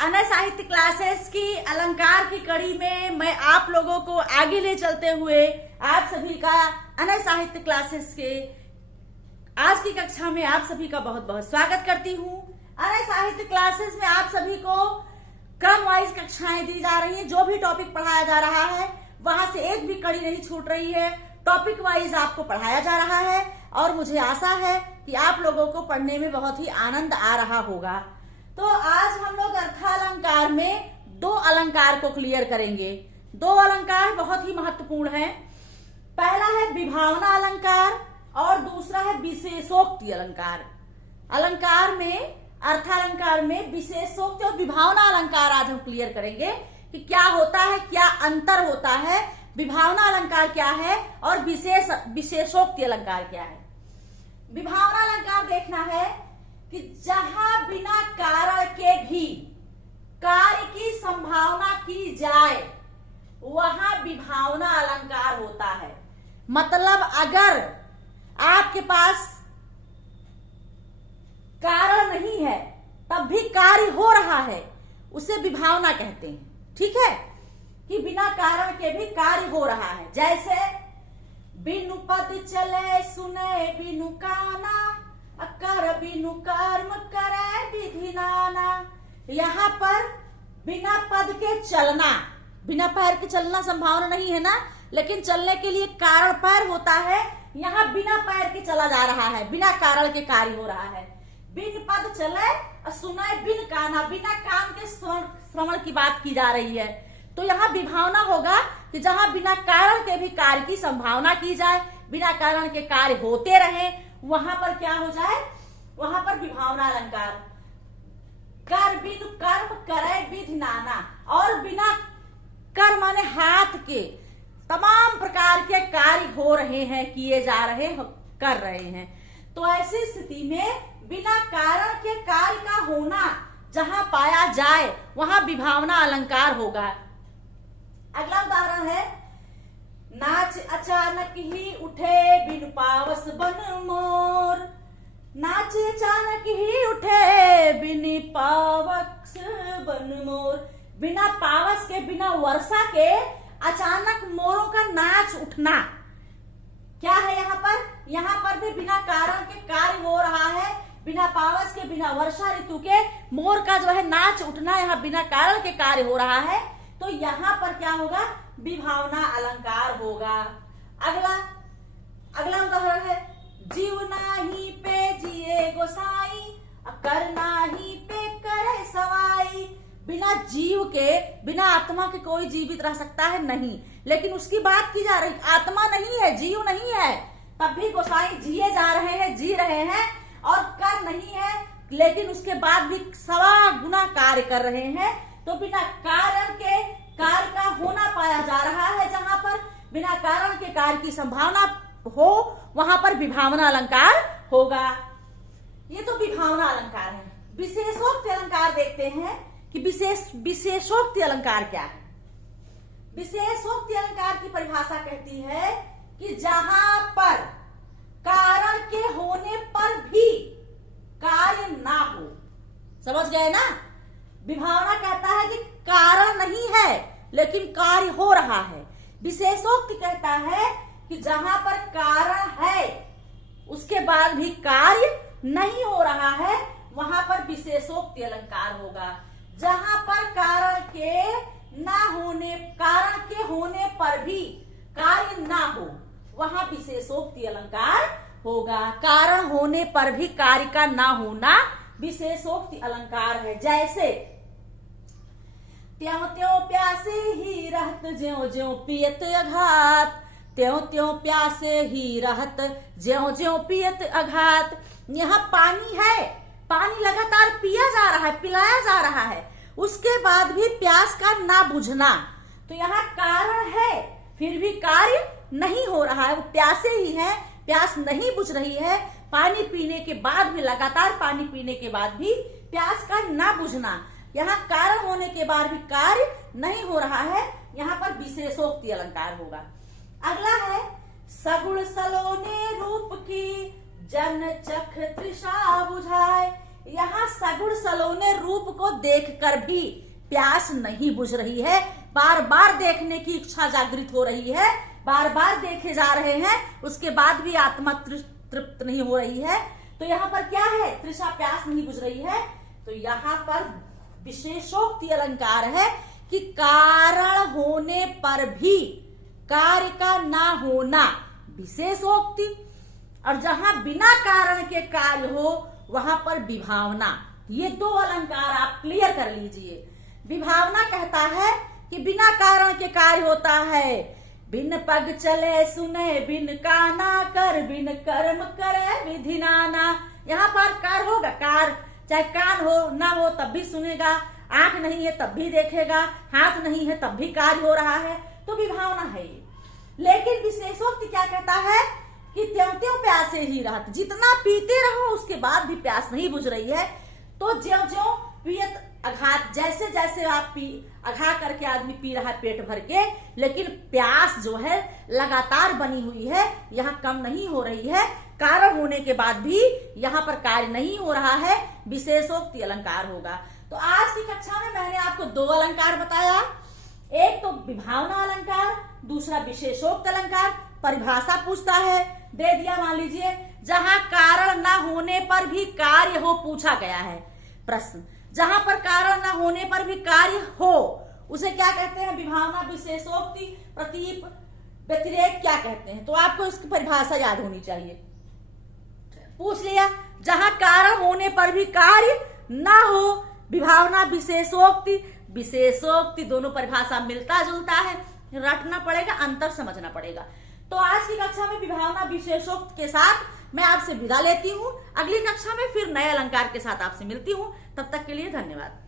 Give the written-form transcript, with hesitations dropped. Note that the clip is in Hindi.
अनय साहित्य क्लासेस की अलंकार की कड़ी में मैं आप लोगों को आगे ले चलते हुए आप सभी का अनय साहित्य क्लासेस के आज की कक्षा में आप सभी का बहुत बहुत स्वागत करती हूँ। अनय साहित्य क्लासेस में आप सभी को क्रम वाइज कक्षाएं दी जा रही हैं। जो भी टॉपिक पढ़ाया जा रहा है वहां से एक भी कड़ी नहीं छूट रही है। टॉपिक वाइज आपको पढ़ाया जा रहा है और मुझे आशा है कि आप लोगों को पढ़ने में बहुत ही आनंद आ रहा होगा। तो आज हम लोग अर्थालंकार में दो अलंकार को क्लियर करेंगे। दो अलंकार बहुत ही महत्वपूर्ण हैं। पहला है विभावना अलंकार और दूसरा है विशेषोक्ति अलंकार। अलंकार में अर्थालंकार में विशेषोक्ति और विभावना अलंकार आज हम क्लियर करेंगे कि क्या होता है, क्या अंतर होता है, विभावना अलंकार क्या है और विशेषोक्ति अलंकार क्या है। विभावना अलंकार देखना है कि जहां बिना कारण के भी कार्य की संभावना की जाए वहां विभावना अलंकार होता है। मतलब अगर आपके पास कारण नहीं है तब भी कार्य हो रहा है, उसे विभावना कहते हैं। ठीक है कि बिना कारण के भी कार्य हो रहा है। जैसे बिनु पद चले सुने बिनु काना, कर बिनु कर्म करे विधि नाना। यहाँ पर बिना पद के चलना, बिना पैर के चलना संभावना नहीं है ना, लेकिन चलने के लिए कारण पैर होता है। यहाँ बिना पैर के चला जा रहा है, बिना कारण के कार्य हो रहा है। बिन पद चले और सुने बिन काना, बिना कान के श्रवण की बात की जा रही है। तो यहाँ विभावना होगा कि जहां बिना कारण के भी कार्य की संभावना की जाए, बिना कारण के कार्य होते रहे, वहां पर क्या हो जाए, वहां पर विभावना अलंकार। कर बिनु कर्म करे विधि नाना, और बिना कर माने हाथ के तमाम प्रकार के कार्य हो रहे हैं, किए जा रहे हैं, कर रहे हैं। तो ऐसी स्थिति में बिना कारण के कार्य का होना जहां पाया जाए वहां विभावना अलंकार होगा। अगला उदाहरण है, नाच अचानक ही उठे बिनु पावस बन मोर। नाच अचानक ही उठे बिनु पावस बन मोर। बिना पावस के, बिना वर्षा के अचानक मोरों का नाच उठना क्या है यहाँ पर? यहाँ पर भी बिना कारण के कार्य हो रहा है। बिना पावस के, बिना वर्षा ऋतु के मोर का जो है नाच उठना, यहाँ बिना कारण के कार्य हो रहा है। तो यहाँ पर क्या होगा? विभावना अलंकार होगा। अगला उदाहरण है, जीव नाही पे जिए गोसाई, कर नाही पे करे सवाई। बिना जीव के, बिना आत्मा के कोई जीवित रह सकता है? नहीं। लेकिन उसकी बात की जा रही, आत्मा नहीं है, जीव नहीं है, तब भी गोसाई जिए जा रहे हैं, जी रहे हैं, और कर नहीं है लेकिन उसके बाद भी सवा गुना कार्य कर रहे हैं। तो बिना कारण के कार्य का होना पाया जा रहा है। जहां पर बिना कारण के कार्य की संभावना हो वहां पर विभावना अलंकार होगा। ये तो विभावना अलंकार है। विशेषोक्ति अलंकार देखते हैं कि विशेषोक्ति अलंकार क्या है। विशेषोक्ति अलंकार की परिभाषा कहती है कि जहां पर कारण के होने पर भी कार्य ना हो। समझ गए ना? विभावना कहता है कि कारण नहीं है लेकिन कार्य हो रहा है। विशेषोक्ति कहता है कि जहां पर कारण है उसके बाद भी कार्य नहीं हो रहा है, वहां पर विशेषोक्ति अलंकार होगा। जहां पर कारण के होने पर भी कार्य ना हो वहां विशेषोक्ति अलंकार होगा। कारण होने पर भी कार्य का ना होना विशेषोक्ति अलंकार है। जैसे त्यों त्यों प्यासे ही रहत, ज्यों ज्यों पियत अघात। त्यों त्यों प्यासे ही रहत, ज्यों ज्यों पियत अघात। यहाँ पानी है, पानी लगातार पिया जा रहा है, पिलाया जा रहा है, उसके बाद भी प्यास का ना बुझना। तो यहाँ कारण है फिर भी कार्य नहीं हो रहा है, वो प्यासे ही है, प्यास नहीं बुझ रही है। पानी पीने के बाद भी, लगातार पानी पीने के बाद भी प्यास का ना बुझना। यहाँ कारण होने के बाद भी कार्य नहीं हो रहा है, यहाँ पर विशेषोक्ति अलंकार होगा। अगला है, सगुण सलोने रूप की जन चख तृषा बुझाए। यहाँ सगुण सलोने रूप को देखकर भी प्यास नहीं बुझ रही है, बार बार देखने की इच्छा जागृत हो रही है, बार बार देखे जा रहे हैं, उसके बाद भी आत्मा तृप्त नहीं हो रही है। तो यहाँ पर क्या है, तृषा प्यास नहीं बुझ रही है। तो यहाँ पर विशेषोक्ति अलंकार है कि कारण होने पर भी कार्य का ना होना विशेषोक्ति, और जहां बिना कारण के कार्य हो वहां पर विभावना। ये दो अलंकार आप क्लियर कर लीजिए। विभावना कहता है कि बिना कारण के कार्य होता है, बिन पग चले सुने, बिन काना कर, बिन कर्म करे विधि नाना। यहाँ पर कार होगा, कार चाहे कान हो ना हो तब भी सुनेगा, आंख नहीं है तब भी देखेगा, हाथ नहीं है तब भी कार्य हो रहा है, तो विभावना है ये। लेकिन विशेषोक्ति क्या कहता है कि त्यों त्यों प्यासे ही रहत, जितना पीते रहो उसके बाद भी प्यास नहीं बुझ रही है। तो ज्यों ज्यों पियत अघात, जैसे जैसे आप अघा करके आदमी पी रहा है पेट भर के, लेकिन प्यास जो है लगातार बनी हुई है, यहाँ कम नहीं हो रही है, कारण होने के बाद भी यहाँ पर कार्य नहीं हो रहा है, विशेषोक्ति अलंकार होगा। तो आज की कक्षा में मैंने आपको दो अलंकार बताया, एक तो विभावना अलंकार, दूसरा विशेषोक्त अलंकार। परिभाषा पूछता है, दे दिया, मान लीजिए जहां कारण ना होने पर भी कार्य हो, पूछा गया है प्रश्न, जहां पर कारण ना होने पर भी कार्य हो उसे क्या कहते हैं, विभावना, विशेषोक्ति, प्रतीप, व्यतिरेक क्या कहते हैं। तो आपको इसकी परिभाषा याद होनी चाहिए। पूछ लिया, जहां कारण होने पर भी कार्य ना हो, विभावना, विशेषोक्ति। विशेषोक्ति दोनों परिभाषा मिलता जुलता है, रटना पड़ेगा, अंतर समझना पड़ेगा। तो आज की कक्षा में विभावना विशेषोक्त के साथ मैं आपसे विदा लेती हूँ। अगली कक्षा में फिर नए अलंकार के साथ आपसे मिलती हूँ। तब तक के लिए धन्यवाद।